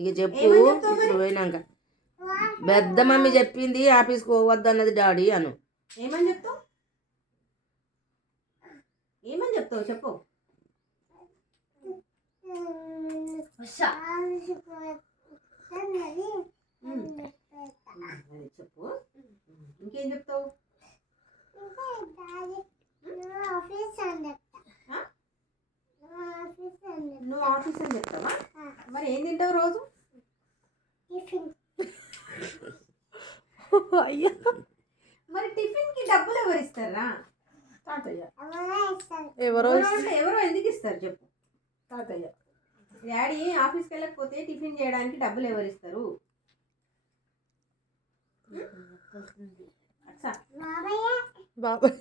ఇక చెప్పు ఇప్పుడు పోయినాక పెద్ద మమ్మీ చెప్పింది ఆఫీస్కి పోవద్దు అన్నది డాడీ అను. ఏమని చెప్తావు? ఏమని చెప్తావు చెప్పు. చెప్పు ఇంకేం చెప్తావు? నువ్వు ఆఫీస్ అని చెప్తావా? మరి ఏం తింటావు రోజు? అయ్యా మరి టిఫిన్ కి డబ్బులు ఎవరు ఇస్తారా? తాతయ్య. ఎవరో ఎందుకు ఇస్తారు చెప్పు? తాతయ్య. డాడీ ఆఫీస్కి వెళ్ళకపోతే టిఫిన్ చేయడానికి డబ్బులు ఎవరు ఇస్తారు? బాబాయ్.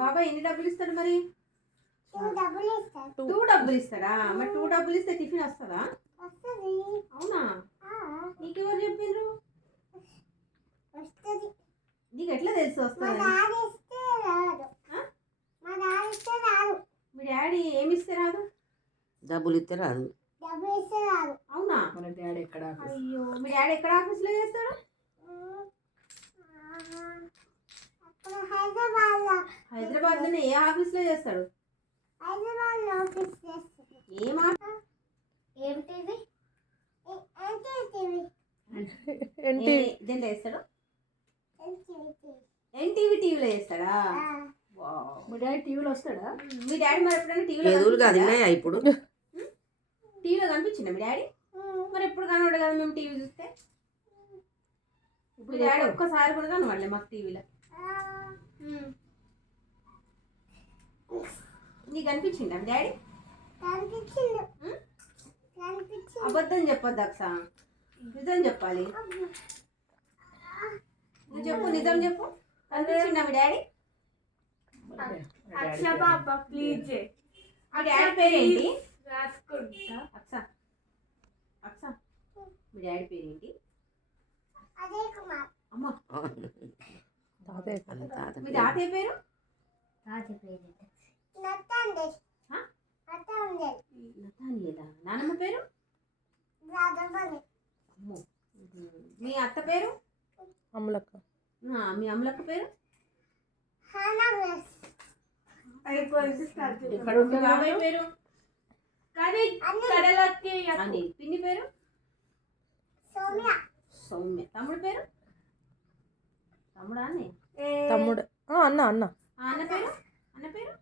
బాబాయ్ ఎన్ని డబ్బులు ఇస్తాడు మరి? 2 డబ్బులు ఇస్తాడా? మరి 2 డబ్బులు ఇస్తే టిఫిన్ వస్తుందా? అవునా? నీకెవరు చెప్పిండ్రు? నీకు ఎట్లా తెలుసు వస్తుంది? మీ డాడీ ఏమి ఇస్తే రాదు? డబ్బులు ఇస్తే రాదు. అవునా? మన డాడీ ఎక్కడ? అయ్యో, మీ డాడీ ఎక్కడ ఆఫీస్లో చేస్తాడు? హైదరాబాద్లోనే ఏ ఆఫీస్లో చేస్తాడు? దీంట్లో చేస్తాడు? ఎన్టీవీ టీవీలో చేస్తాడా? మీ డాడీ టీవీలో వస్తాడా? మీ డాడీ మరి ఎప్పుడైనా ఇప్పుడు టీవీలో కనిపించిందా మీ డాడీ? మరి ఎప్పుడు కనబడు కదా మేము టీవీ చూస్తే. ఇప్పుడు డాడీ ఒక్కసారి కూడా కనబడలే మాకు టీవీలో. నీకు అనిపించిందా మీ డాడీ? అబద్ధం చెప్పొద్దు అక్స, నిజం చెప్పాలి. నువ్వు చెప్పు, నిజం చెప్పు. కనిపించిందా మీ డాడీ? ఆ డాడీ పేరేంటి? అక్స అక్స మీ డాడీ పేరేంటి? అమ్మ మీ తాతయ్య పేరు? నానమ్మ పేరు? మీ అత్త పేరు? అమలక్క. మీ అమలక్క పేరు? బాబాయ్ పేరు? పిన్ని పేరు? సౌమ్య. తమ్ముడు పేరు? తమ్ముడా? అన్నీ తమ్ముడు. అన్న అన్న అన్న పేరు? అన్న పేరు?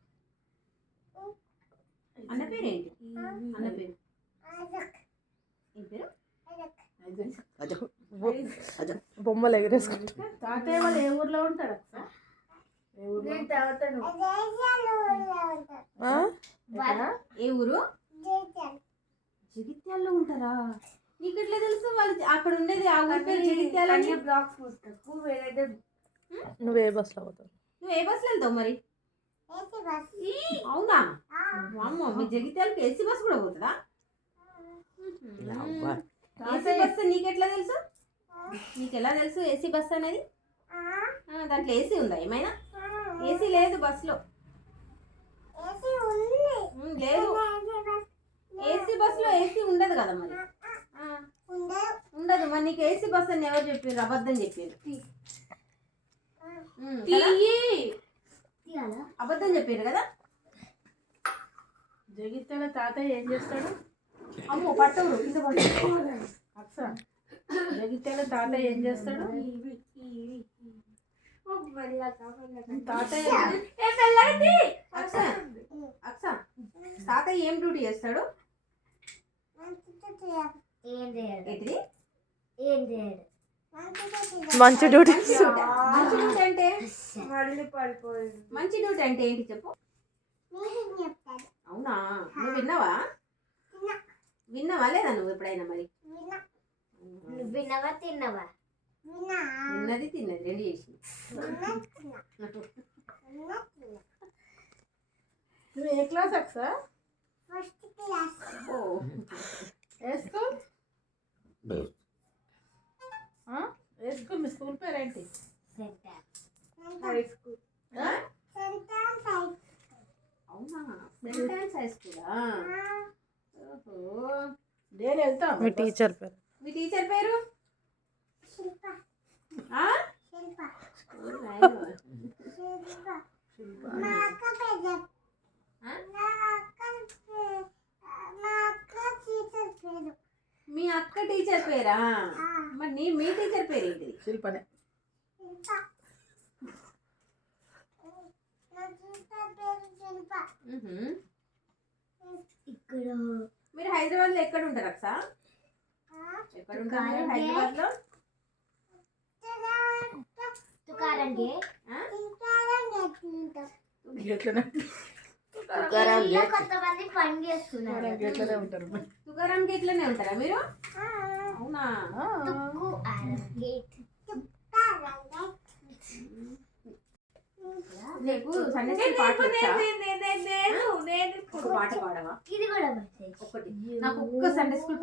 అన్న పేరు ఏంటి? అన్న పేరు ఏం పేరు? బొమ్మలు ఎగరేసుకుంటా. తాతయ్య వాళ్ళు ఏ ఊర్లో ఉంటారు? ఏ ఊరు? జగిత్యాల్లో ఉంటారా? నీకు ఎట్లా తెలుసు వాళ్ళు అక్కడ ఉండేది? ఆ ఊరి పేరు జగిత్యాల. నువ్వు ఏ బస్సులో పోతావు? నువ్వు ఏ బస్సులో వెళ్తావు మరి? అవునా? అమ్మ, మీ జగిత్యాలకు ఏసీ బస్ కూడా పోతుందా? ఏసీ బస్ నీకెట్లా తెలుసు? నీకు ఎలా తెలుసు ఏసీ బస్ అనేది? దాంట్లో ఏసీ ఉందా ఏమైనా? ఏసీ లేదు బస్సులో. లేదు, ఏసీ బస్సులో ఏసీ ఉండదు కదా మరి. ఉండదు మరి. నీకు ఏసీ బస్ అని ఎవరు చెప్పారు? అబద్ధం చెప్పారు. అబద్ధం చెప్పారు కదా. జగిత్యాల తాతయ్య ఏం చేస్తాడు? అమ్మో, పట్టవురు కింద పట్టు. అక్స, జగిత్యాల తాతయ్య ఏం చేస్తాడు? తాతయ్య అక్స, తాతయ్య ఏం డ్యూటీ చేస్తాడు? మంచి డ్యూటీ. మంచి డ్యూటీ అంటే ఏంటి చెప్పు? అవునా? నువ్వు విన్నావా? విన్నావా లేదా నువ్వు ఎప్పుడైనా? మరి విన్నావా తిన్నావా? విన్నది తిన్నది రెండు చేసి. నువ్వు ఏ క్లాస్ అక్స? First class. ఏ స్కూల్? ఏ స్కూల్? మీ స్కూల్ పేరు ఏంటి? High school. అవునా? సెంట్ హై స్కూలా? ఓహో, నేను వెళ్తా మీ టీచర్ పేరు మీ టీచర్ పేరు శిల్ప ఆ? శిల్ప ఓ నాయనో. శిల్ప మా అక్క పెద్ద ఆ? మా అక్క టీచర్ పేరు మీ అక్క టీచర్ పేరా ఆ. మరి మీ టీచర్ పేరు ఏంటిది? శిల్పనే శిల్ప నా టీచర్ పేరు శిల్ప మ్హూ. ఇక్కడ మీరు హైదరాబాద్ లో ఎక్కడ ఉంటారు అక్క? ఎక్కడ ఉంటారు మీరు హైదరాబాద్ లో? తుకారంగే ఆ? ఎట్లనే తుకారాం ఇలా గేట్ కొంతమంది పని చేస్తున్నారు ఎట్లనే ఉంటారు తుకారాం గేట్లోనే ఉంటారా మీరు? అవునా? గేట్ నీకు సండే స్కూల్ పాట వచ్చా? ఒక పాట పాడవా? ఇది కూడా మెసేజ్ ఒకటి నాకు ఒక్క సండే స్కూల్